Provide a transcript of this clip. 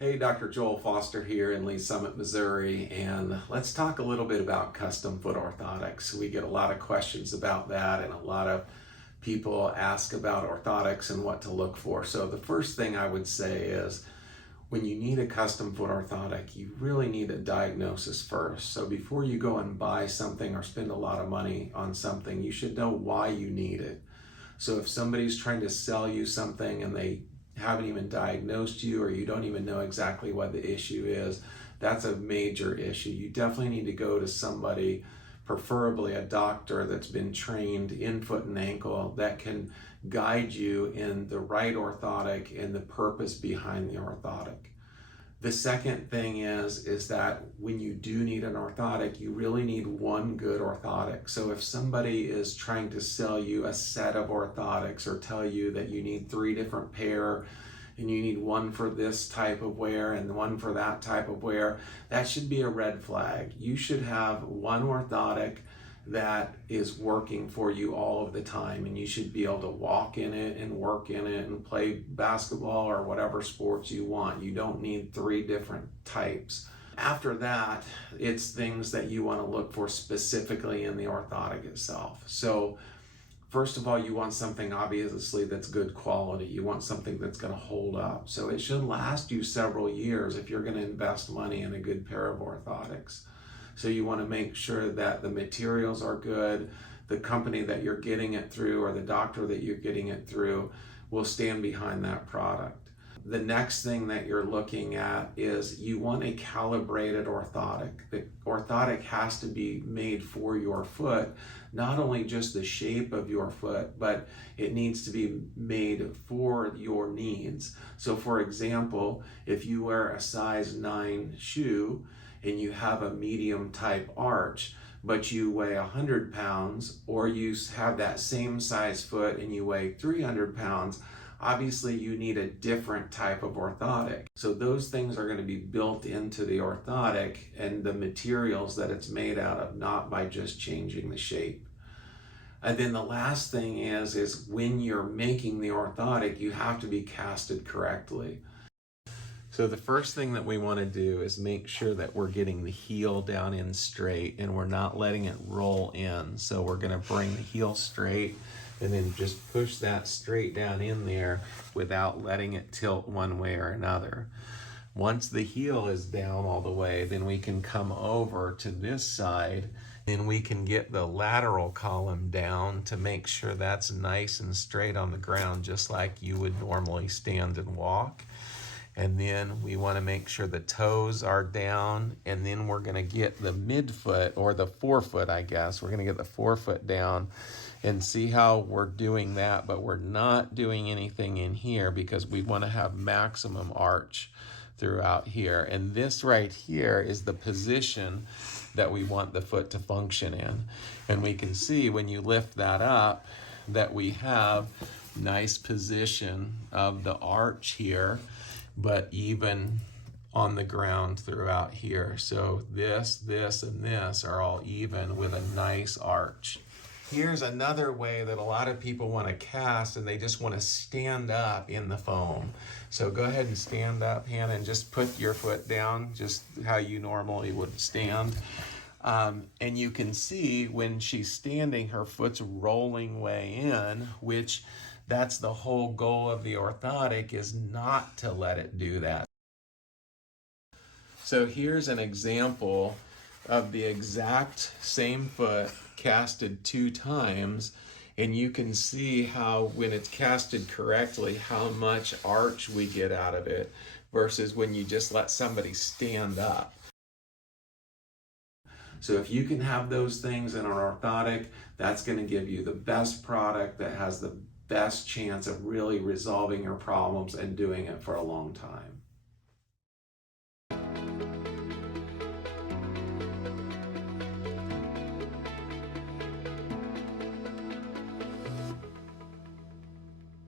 Hey, Dr. Joel Foster here in Lee Summit, Missouri, and let's talk a little bit about custom foot orthotics. We get a lot of questions about that, and a lot of people ask about orthotics and what to look for. So the first thing I would say is when you need a custom foot orthotic, you really need a diagnosis first. So before you go and buy something or spend a lot of money on something, you should know why you need it. So if somebody's trying to sell you something and they haven't even diagnosed you, or you don't even know exactly what the issue is, that's a major issue. You definitely need to go to somebody, preferably a doctor that's been trained in foot and ankle, that can guide you in the right orthotic and the purpose behind the orthotic. The second thing is that when you do need an orthotic, you really need one good orthotic. So if somebody is trying to sell you a set of orthotics or tell you that you need 3 different pair and you need one for this type of wear and one for that type of wear, that should be a red flag. You should have one orthotic that is working for you all of the time, and you should be able to walk in it and work in it and play basketball or whatever sports you want. You don't need 3 different types. After that, it's things that you want to look for specifically in the orthotic itself. So first of all, you want something obviously that's good quality. You want something that's going to hold up. So it should last you several years if you're going to invest money in a good pair of orthotics. So you want to make sure that the materials are good, the company that you're getting it through or the doctor that you're getting it through will stand behind that product. The next thing that you're looking at is you want a calibrated orthotic. The orthotic has to be made for your foot, not only just the shape of your foot, but it needs to be made for your needs. So for example, if you wear a size 9 shoe, and you have a medium type arch, but you weigh 100 pounds, or you have that same size foot and you weigh 300 pounds, obviously you need a different type of orthotic. So those things are going to be built into the orthotic and the materials that it's made out of, not by just changing the shape. And then the last thing is when you're making the orthotic, you have to be casted correctly. So the first thing that we want to do is make sure that we're getting the heel down in straight and we're not letting it roll in. So we're going to bring the heel straight and then just push that straight down in there without letting it tilt one way or another. Once the heel is down all the way, then we can come over to this side and we can get the lateral column down to make sure that's nice and straight on the ground, just like you would normally stand and walk. And then we want to make sure the toes are down, and then we're going to get the midfoot, or the forefoot, I guess. We're going to get the forefoot down and see how we're doing that, but we're not doing anything in here because we want to have maximum arch throughout here. And this right here is the position that we want the foot to function in. And we can see when you lift that up that we have nice position of the arch here, but even on the ground throughout here. So this, and this are all even with a nice arch. Here's another way that a lot of people want to cast, and they just want to stand up in the foam. So go ahead and stand up, Hannah, and just put your foot down, just how you normally would stand. And you can see when she's standing, her foot's rolling way in, which that's the whole goal of the orthotic, is not to let it do that. So here's an example of the exact same foot casted 2 times, and you can see how when it's casted correctly, how much arch we get out of it versus when you just let somebody stand up. So if you can have those things in an orthotic, that's going to give you the best product that has the best chance of really resolving your problems and doing it for a long time.